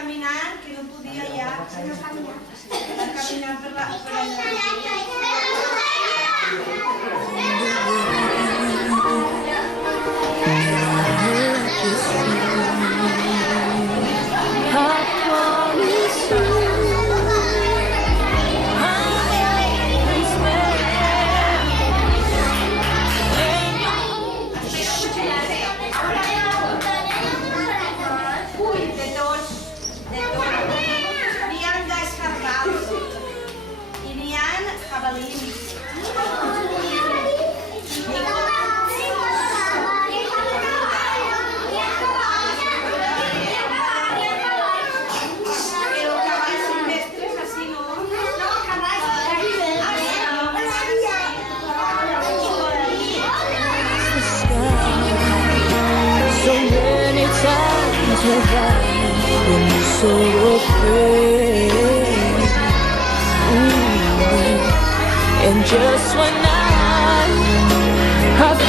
caminant, que no podia ja. Va caminar per la... And just when I thought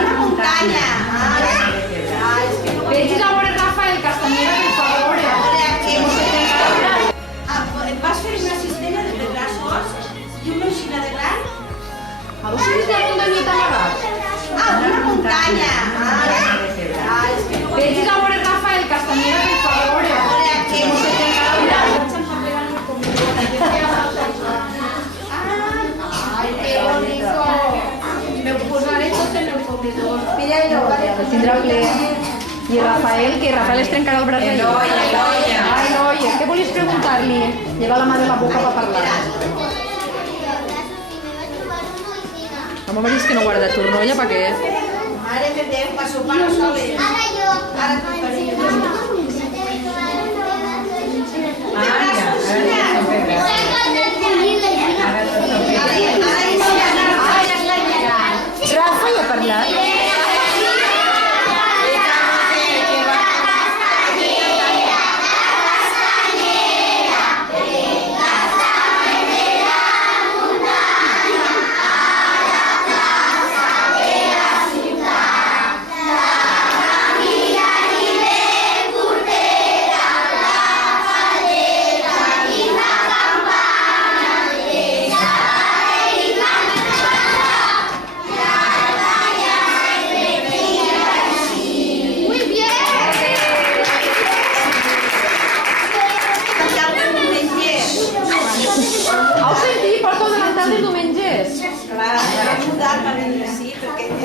una muntanya. Vegis a veure Rafael Castanera, per favor. Vas fer una cistella de pedrassos i una oixina de gran? A vos és de muntanyeta amagat? Una muntanya. Vegis a veure Rafael Castanera, per favor. Ai, que bonito. Me posaré tot en el comedor. Mira-lo. Tindrà ple. I Rafael, que Rafael es trencarà el braç ahir. Ai, noia, què volies preguntar-li? Lleva la mà de la boca per parlar. La mama dius que no guarda tornolla, per què? Mare de Déu, per sopar no soles. Ara jo. Ara tu faré jo. Rafa ja ha parlat?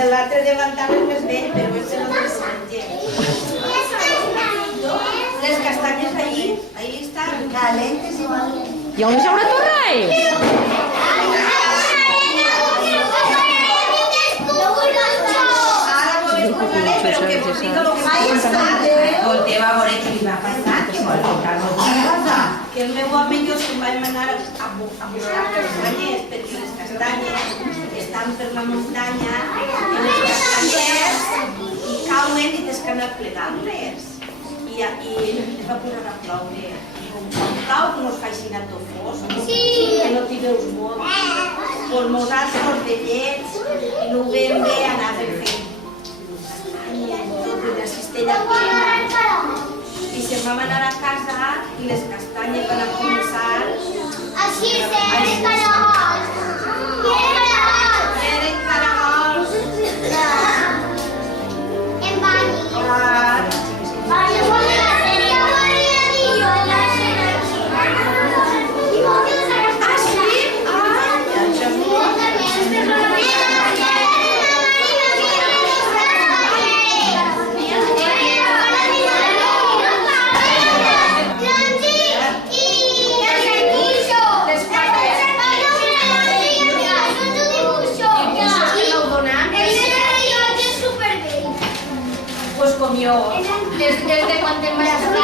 L'altre davantal és més vell, però és el més senzill. Les castanyes ahí estan calentes igual. I on us haurà torrat? Ara ho explicaré, però que vos dic el que m'ha passat. Volteu a veure què li va passar, que vol ficar-nos a casa. Que el meu home i jo se'n vam anar a buscar castanyes, perquè les castanyes estan per la muntanya i les castanyes cauen i tens que anar plegant-les. I es va posar a ploure. Com plou, que no es faci anar tot fos, que no t'hi veus molt. Doncs nosaltres de llets i no ho vam bé anar a fer tot una cistella plena. I se'n vam anar a casa i les castanyes van a començar... Així eren caragols. Eren caragols. En bany. Ah, sí? comió. Es de cuando te vas a